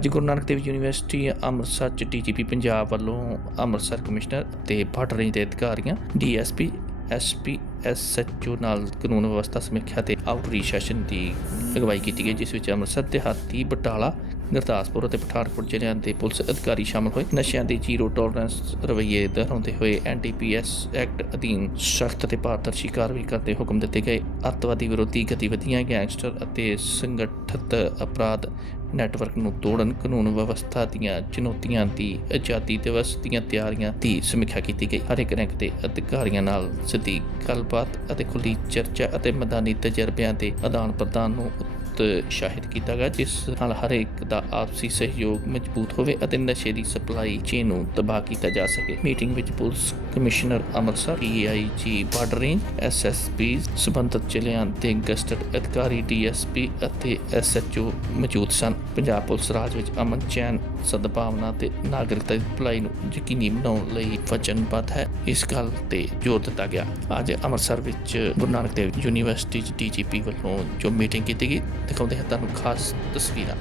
ਅੱਜ ਗੁਰੂ ਨਾਨਕ ਦੇਵ ਯੂਨੀਵਰਸਿਟੀ ਅੰਮ੍ਰਿਤਸਰ ਚ ਡੀਜੀਪੀ ਪੰਜਾਬ ਵੱਲੋਂ ਅੰਮ੍ਰਿਤਸਰ ਕਮਿਸ਼ਨਰ ਤੇ ਬਾਰਡਰ ਰੇਂਜ ਦੇ ਅਧਿਕਾਰੀਆਂ, ਡੀਐਸਪੀ ਐਸਪੀ ਐਸਐਚਓ ਨਾਲ ਕਾਨੂੰਨ ਵਿਵਸਥਾ ਸਮੀਖਿਆ ਤੇ ਆਊਟਰੀਚ ਸੈਸ਼ਨ ਦੀ ਅਗਵਾਈ ਕੀਤੀ ਗਈ, ਜਿਸ ਵਿੱਚ ਅੰਮ੍ਰਿਤਸਰ, ਦਿਹਾਤੀ, ਬਟਾਲਾ, ਗੁਰਦਾਸਪੁਰ ਅਤੇ ਪਠਾਨਕੋਟ ਜ਼ਿਲ੍ਹਿਆਂ ਦੇ ਪੁਲਿਸ ਅਧਿਕਾਰੀ ਸ਼ਾਮਲ ਹੋਏ। ਨਸ਼ਿਆਂ ਦੇ ਜ਼ੀਰੋ ਟੋਲਰੈਂਸ ਰਵੱਈਏ ਦੁਹਰਾਉਂਦੇ ਹੋਏ ਐਨਡੀਪੀਐਸ ਐਕਟ ਅਧੀਨ ਸਖਤ ਅਤੇ ਪਾਰਦਰਸ਼ੀ ਕਾਰਵਾਈ ਕਰਦੇ ਹੁਕਮ ਦਿੱਤੇ ਗਏ। ਅੱਤਵਾਦੀ ਵਿਰੋਧੀ ਗਤੀਵਿਧੀਆਂ, ਗੈਂਗਸਟਰ ਅਤੇ ਸੰਗਠਿਤ ਅਪਰਾਧ ਨੈਟਵਰਕ ਨੂੰ ਤੋੜਨ, ਕਾਨੂੰਨ ਵਿਵਸਥਾ ਦੀਆਂ ਚੁਣੌਤੀਆਂ ਦੀ ਆਜ਼ਾਦੀ ਦਿਵਸ ਦੀਆਂ ਤਿਆਰੀਆਂ ਦੀ ਸਮੀਖਿਆ ਕੀਤੀ ਗਈ। ਹਰ ਇੱਕ ਰੈਂਕ ਦੇ ਅਧਿਕਾਰੀਆਂ ਨਾਲ ਸਿੱਧੀ ਗੱਲਬਾਤ ਅਤੇ ਖੁੱਲੀ ਚਰਚਾ ਅਤੇ ਮੈਦਾਨੀ ਤਜਰਬਿਆਂ ਦੇ ਆਦਾਨ ਪ੍ਰਦਾਨ ਨੂੰ ਨੂੰ ਉਤਸ਼ਾਹਿਤ ਕੀਤਾ ਗਿਆ, ਜਿਸ ਨਾਲ ਹਰ ਇੱਕ ਦਾ ਆਪਸੀ ਸਹਿਯੋਗ ਮਜ਼ਬੂਤ ਹੋਵੇ ਅਤੇ ਨਸ਼ੇ ਦੀ ਸਪਲਾਈ ਚੇਨ ਨੂੰ ਤਬਾਹ ਕੀਤਾ ਜਾ ਸਕੇ। ਮੀਟਿੰਗ ਵਿੱਚ police commissioner Amritsar DIG border range SSP ਸਬੰਧਤ ਜ਼ਿਲ੍ਹਿਆਂ ਦੇ ਗਸਟਡ ਅਧਿਕਾਰੀ ਡੀਐਸਪੀ ਅਤੇ ਐਸਐਚਓ ਮੌਜੂਦ ਸਨ। ਪੰਜਾਬ ਪੁਲਿਸ ਰਾਜ ਵਿੱਚ ਅਮਨ ਚੈਨ, ਸਦਭਾਵਨਾ ਤੇ ਨਾਗਰਿਕਤਾ ਦੀ ਭਲਾਈ ਨੂੰ ਯਕੀਨੀ ਬਣਾਉਣ ਲਈ ਵਚਨਬੱਧ ਹੈ। ਇਸ ਗੱਲ ਤੇ ਜ਼ੋਰ ਦਿੱਤਾ ਗਿਆ। ਅੱਜ ਅੰਮ੍ਰਿਤਸਰ ਵਿੱਚ ਗੁਰੂ ਨਾਨਕ ਦੇਵ ਯੂਨੀਵਰਸਿਟੀ ਚ ਡੀਜੀਪੀ ਵੱਲੋਂ ਜੋ ਮੀਟਿੰਗ ਕੀਤੀ ਗਈ They only had done cast the speed up.